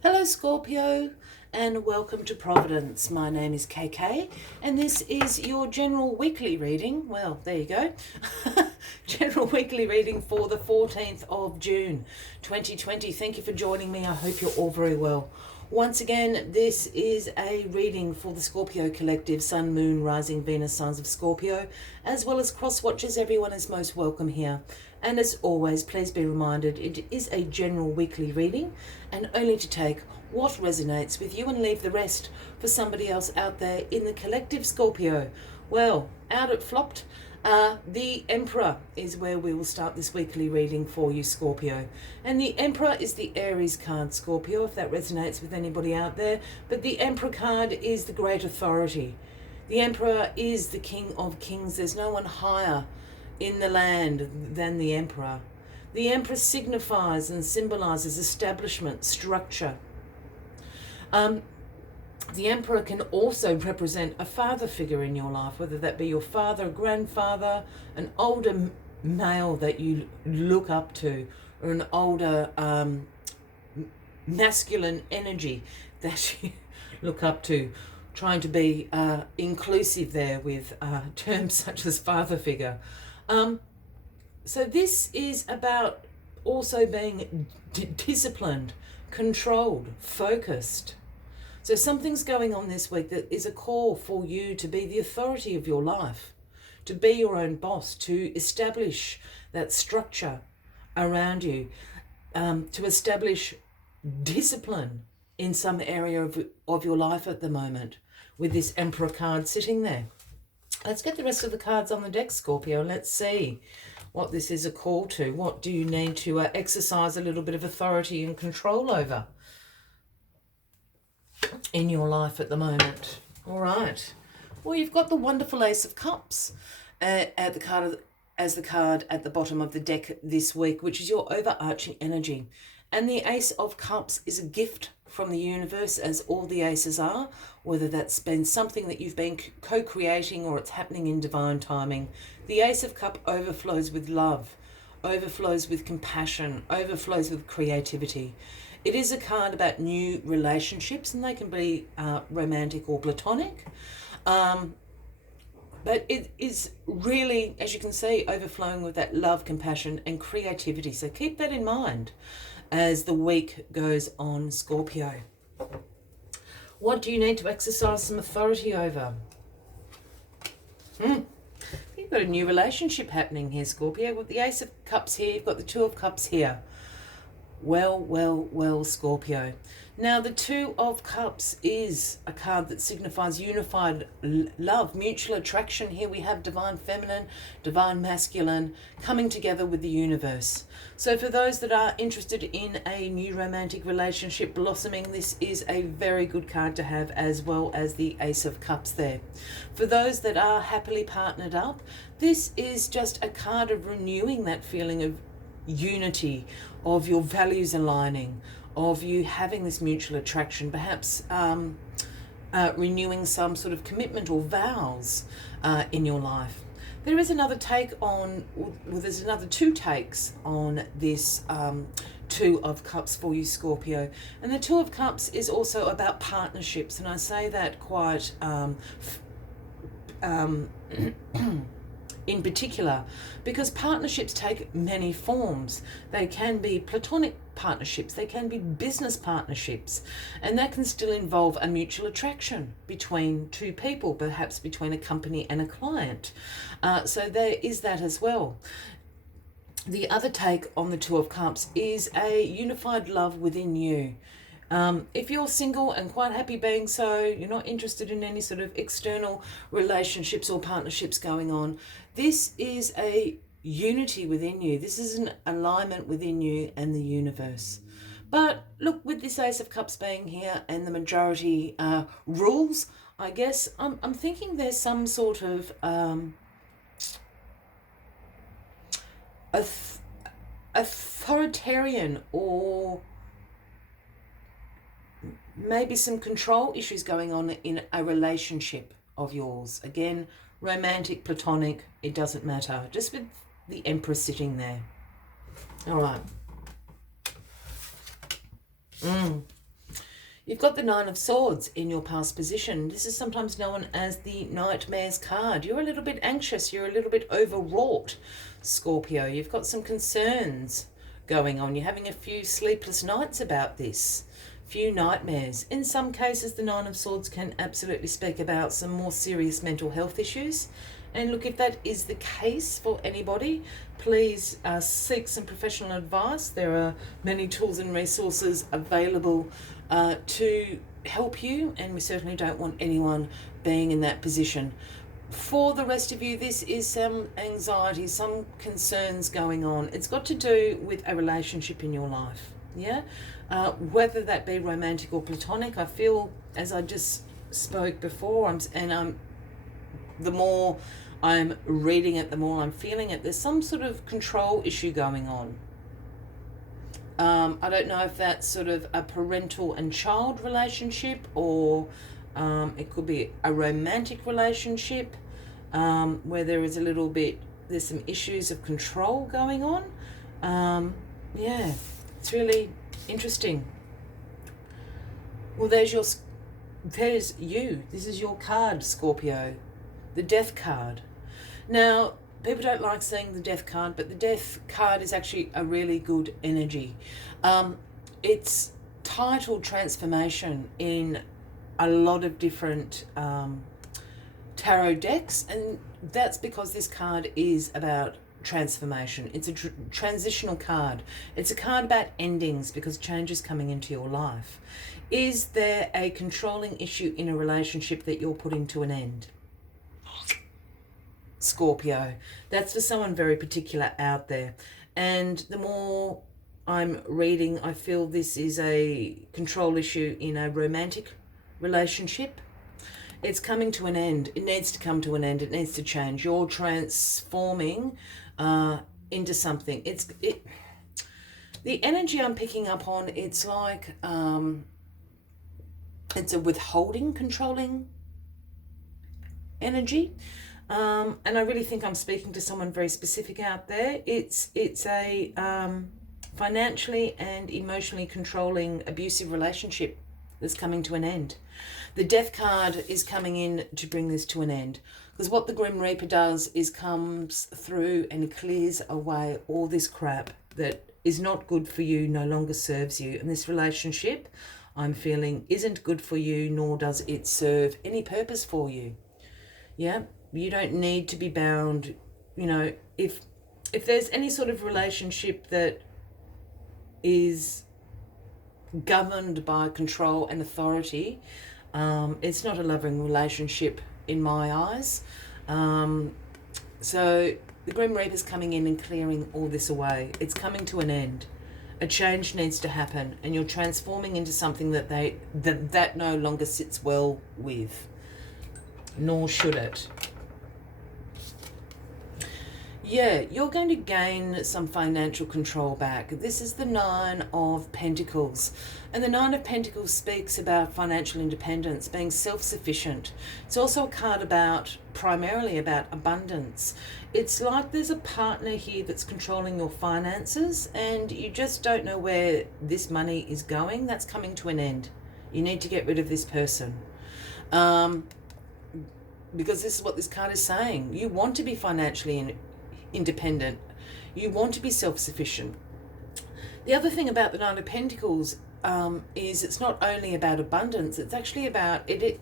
Hello Scorpio and welcome to Providence. My name is KK and this is your general weekly reading. Well, there you go. General weekly reading for the 14th of June 2020. Thank you for joining me. I hope you're all very well. Once again, this is a reading for the Scorpio collective, Sun, Moon, Rising, Venus, signs of Scorpio, as well as cross watchers. Everyone is most welcome here. And as always, please be reminded it is a general weekly reading and only to take what resonates with you and leave the rest for somebody else out there in the collective Scorpio. Well, out it flopped. The Emperor is where we will start this weekly reading for you, Scorpio. And the Emperor is the Aries card, Scorpio, if that resonates with anybody out there. But the Emperor card is the great authority. The Emperor is the King of Kings. There's no one higher in the land than the Emperor. The Emperor signifies and symbolizes establishment, structure. The Emperor can also represent a father figure in your life, whether that be your father, grandfather, an older male that you look up to, or an older masculine energy that you look up to. Trying to be inclusive there with terms such as father figure. So this is about also being disciplined, controlled, focused. So something's going on this week that is a call for you to be the authority of your life, to be your own boss, to establish that structure around you, to establish discipline in some area of your life at the moment with this Emperor card sitting there. Let's get the rest of the cards on the deck, Scorpio. Let's see what this is a call to. What do you need to exercise a little bit of authority and control over in your life at the moment? All right. Well, you've got the wonderful Ace of Cups as the card at the bottom of the deck this week, which is your overarching energy. And the Ace of Cups is a gift from the universe, as all the aces are, whether that's been something that you've been co-creating or it's happening in divine timing. The Ace of Cups overflows with love, overflows with compassion, overflows with creativity. It is a card about new relationships, and they can be romantic or platonic. But it is really, as you can see, overflowing with that love, compassion, and creativity. So keep that in mind as the week goes on, Scorpio. What do you need to exercise some authority over? You've got a new relationship happening here, Scorpio. With the Ace of Cups here, you've got the Two of Cups here. Well, Scorpio. Now, the Two of Cups is a card that signifies unified love, mutual attraction. Here we have divine feminine, divine masculine coming together with the universe. So for those that are interested in a new romantic relationship blossoming, this is a very good card to have, as well as the Ace of Cups there. For those that are happily partnered up, this is just a card of renewing that feeling of unity, of your values aligning, of you having this mutual attraction, perhaps renewing some sort of commitment or vows in your life. There is another take on, well, there's another two takes on this Two of Cups for you, Scorpio. And the Two of Cups is also about partnerships, and I say that quite in particular, because partnerships take many forms. They can be platonic partnerships, they can be business partnerships, and that can still involve a mutual attraction between two people, perhaps between a company and a client. So there is that as well. The other take on the Two of Cups is a unified love within you. If you're single and quite happy being so, you're not interested in any sort of external relationships or partnerships going on, this is a unity within you. This is an alignment within you and the universe. But look, with this Ace of Cups being here and the majority rules, I guess, I'm thinking there's some sort of authoritarian or maybe some control issues going on in a relationship of yours. Again, romantic, platonic, it doesn't matter. Just with the Empress sitting there. All right. You've got the Nine of Swords in your past position. This is sometimes known as the Nightmares card. You're a little bit anxious. You're a little bit overwrought, Scorpio. You've got some concerns going on. You're having a few sleepless nights about this. Few nightmares. In some cases, the Nine of Swords can absolutely speak about some more serious mental health issues. And look, if that is the case for anybody, please seek some professional advice. There are many tools and resources available to help you, and we certainly don't want anyone being in that position. For the rest of you, this is some anxiety, some concerns going on. It's got to do with a relationship in your life, yeah? Whether that be romantic or platonic. I feel, as I just spoke before, the more I'm reading it, the more I'm feeling it. There's some sort of control issue going on. I don't know if that's sort of a parental and child relationship, or it could be a romantic relationship where there's some issues of control going on. Yeah, it's really interesting. Well, there's you. This is your card, Scorpio. The Death card. Now, people don't like seeing the Death card, but the Death card is actually a really good energy. It's titled Transformation in a lot of different tarot decks, and that's because this card is about transformation. It's a transitional card. It's a card about endings, because change is coming into your life. Is there a controlling issue in a relationship that you're putting to an end? Scorpio. That's for someone very particular out there. And the more I'm reading, I feel this is a control issue in a romantic relationship. It's coming to an end. It needs to come to an end. It needs to change. You're transforming into something. The energy I'm picking up on, it's like it's a withholding, controlling energy. And I really think I'm speaking to someone very specific out there. It's a financially and emotionally controlling abusive relationship that's coming to an end. The Death card is coming in to bring this to an end, because what the Grim Reaper does is comes through and clears away all this crap that is not good for you, no longer serves you. And this relationship, I'm feeling, isn't good for you, nor does it serve any purpose for you. Yeah, you don't need to be bound. You know, if there's any sort of relationship that is governed by control and authority, it's not a loving relationship in my eyes. So the Grim Reaper's coming in and clearing all this away. It's coming to an end. A change needs to happen, and you're transforming into something that no longer sits well with, nor should it. Yeah, you're going to gain some financial control back. This is the Nine of Pentacles. And the Nine of Pentacles speaks about financial independence, being self-sufficient. It's also a card primarily about abundance. It's like there's a partner here that's controlling your finances, and you just don't know where this money is going. That's coming to an end. You need to get rid of this person. Because this is what this card is saying. You want to be financially independent. You want to be self-sufficient. The other thing about the Nine of Pentacles is it's not only about abundance, it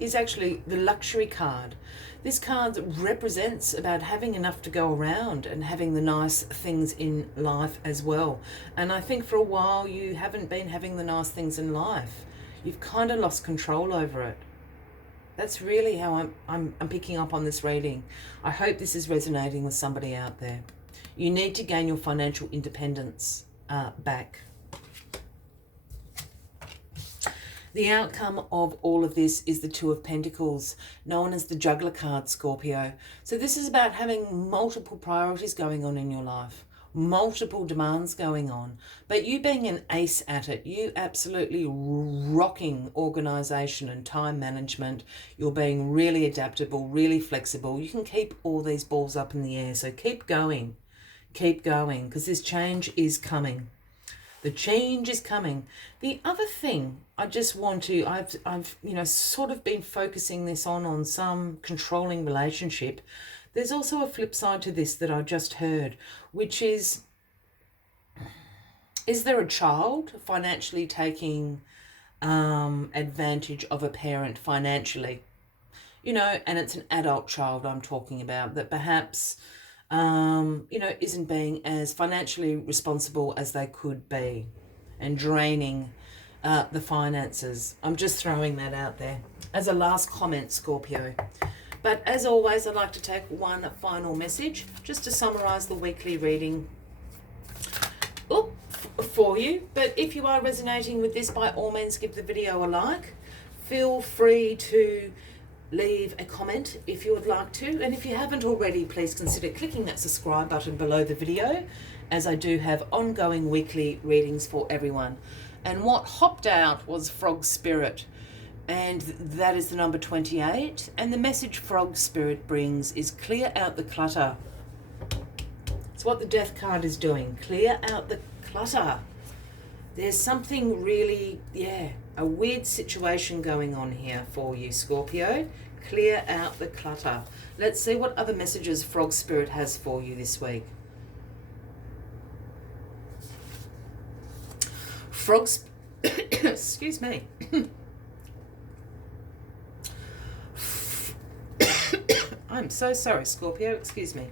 is actually the luxury card. This card represents about having enough to go around and having the nice things in life as well. And I think for a while you haven't been having the nice things in life. You've kind of lost control over it. That's really how I'm picking up on this reading. I hope this is resonating with somebody out there. You need to gain your financial independence back. The outcome of all of this is the Two of Pentacles, known as the Juggler card, Scorpio. So this is about having multiple priorities going on in your life, multiple demands going on, but you being an ace at it, you absolutely rocking organisation and time management. You're being really adaptable, really flexible. You can keep all these balls up in the air, so keep going, because this change is coming. The change is coming. The other thing I just want to, I've sort of been focusing this on some controlling relationship. There's also a flip side to this that I just heard, which is there a child financially taking advantage of a parent financially? And it's an adult child I'm talking about that perhaps, isn't being as financially responsible as they could be and draining the finances. I'm just throwing that out there as a last comment, Scorpio. But as always, I'd like to take one final message just to summarize the weekly reading for you. But if you are resonating with this, by all means, give the video a like. Feel free to leave a comment if you would like to, and if you haven't already, please consider clicking that subscribe button below the video, as I do have ongoing weekly readings for everyone. And what hopped out was Frog Spirit, and that is the number 28, and the message Frog Spirit brings is clear out the clutter. It's what the Death card is doing. Clear out the clutter. There's something really, a weird situation going on here for you, Scorpio. Clear out the clutter. Let's see what other messages Frog Spirit has for you this week. Excuse me. I'm so sorry, Scorpio. Excuse me.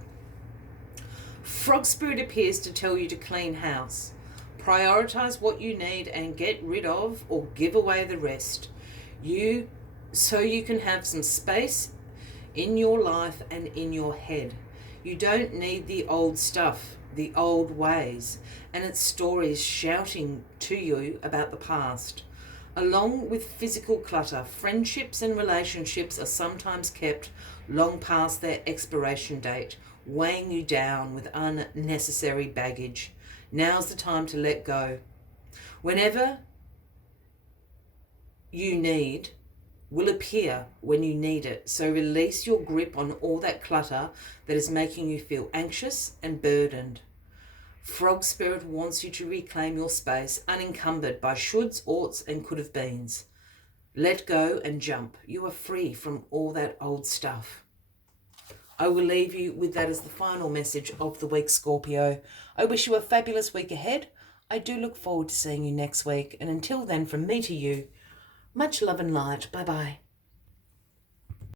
Frog Spirit appears to tell you to clean house. Prioritize what you need and get rid of or give away the rest. So you can have some space in your life and in your head. You don't need the old stuff, the old ways, and its stories shouting to you about the past. Along with physical clutter, friendships and relationships are sometimes kept long past their expiration date, weighing you down with unnecessary baggage. Now's the time to let go. Whenever you need will appear when you need it. So release your grip on all that clutter that is making you feel anxious and burdened. Frog Spirit wants you to reclaim your space unencumbered by shoulds, oughts, and could have beens. Let go and jump. You are free from all that old stuff. I will leave you with that as the final message of the week, Scorpio. I wish you a fabulous week ahead. I do look forward to seeing you next week. And until then, from me to you, much love and light. Bye-bye.